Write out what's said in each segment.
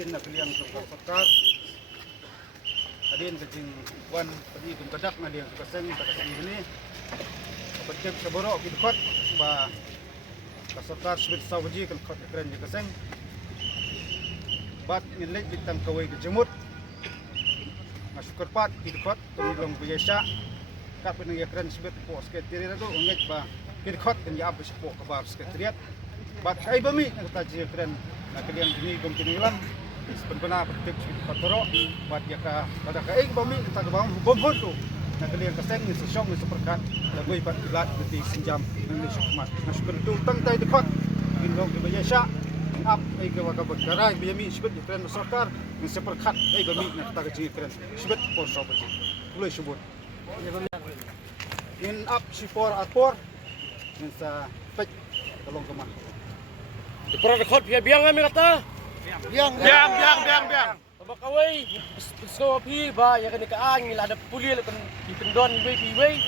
izin na kaliang sarkar. Adin kajing wan padi kun kadak na liang kaseng takaseng ini. Pagcek sa boro kidkot ba kasarkar swit sawaji kan khot kren kaseng. Bat nilek bitang kawai kejemut. Masuk pat kidkot tumilong biasa. Kapin ng kren swit po sekretariat do unget ba kidkot kan ya abis po kabar sekretariat. Bat ay bami nagtaji kren na kaliang dinigom kinilang sebenarnya petik patoro buat ya ka pada ka ing bami kita ke bawang bom hoto na kaliang kaseng ni sesong ni seperkat la goi pat ilat di sinjam ni sukmat na syukur tu tang tai dekot indong di bayasya ap ay ka waka berkarai bami sebut di kren sarkar ni seperkat ay bami na kita ke kren sebut por sobaji mulai sebut in up si por apor ni sa pek tolong kemah di protokol biang kami kata biang. Tabakaway, gusto pi ba ya kan kaan ngila ada puli kan di kendon piwei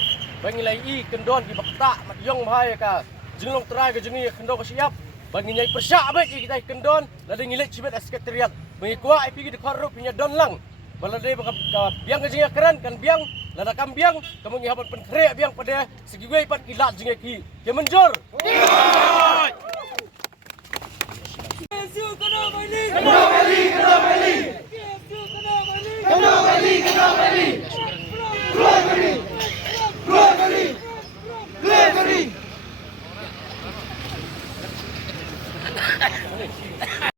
bang ngilai i kendon di bakta mat yong bahaya ka jinglong trai ke jingi kendon ka siap bang nyai persya ba kita kendon lade ngilai cibet sekretariat bang kuat pi di korup nya don lang balade ka biang ke jingi keren kan biang lada kam biang kamu nyihapan penkre biang pada segi wei pat kilat jingi ki ke menjor